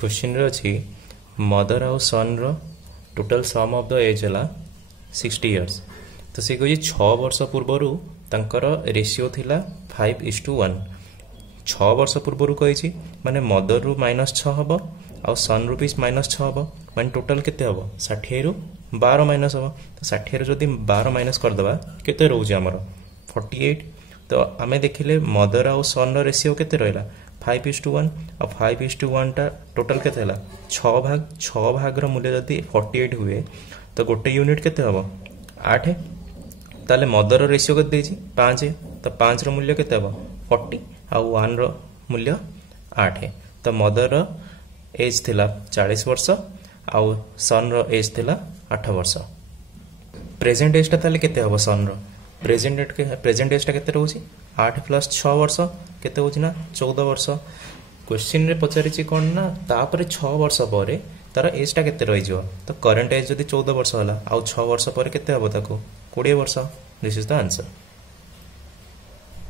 Question रे अछि mother आउ सन रो total sum of the age है 60 इयर्स। तो सी कही 6 वर्ष पूर्वर तांकर रेशियो थिला 5:1। 6 वर्ष पूर्वर कही माने मदर रु -6 हम आउ सन रु भी -6 हम माने टोटल केते हम 60 रु 12 माइनस हम। तो 60 रु जदि 12 माइनस करदबा केते रहउछि हमर 48। तो आमे देखिले मदर आउ सन रो रेशियो केते रहला 5:1 और 5:1 टा टोटल केते हला 6 भाग रो मूल्य जदि 48 हुए तो गोटे यूनिट केते हबो 8। ताले मदर रो रेशियो केते देछि 5 तो 5 रो मूल्य केते हबो 40 और 1 रो मूल्य 8। तो मदर रो एज थिला 40 वर्ष और सन रो एज थिला 8 वर्ष। प्रेजेंट एज टा ताले केते हबो सन रो प्रेजेंट एज टा केते रहउछि 8 + 6 वर्ष केते होछि ना 14 वर्ष। क्वेश्चन रे पचारिछि कोन ना तापर 6 वर्ष परे तार एज टा केते रहि जिवो। तो करंट एज जदि 14 वर्ष होला आ 6 वर्ष परे केते हबो ताको 20 वर्ष। This is the answer.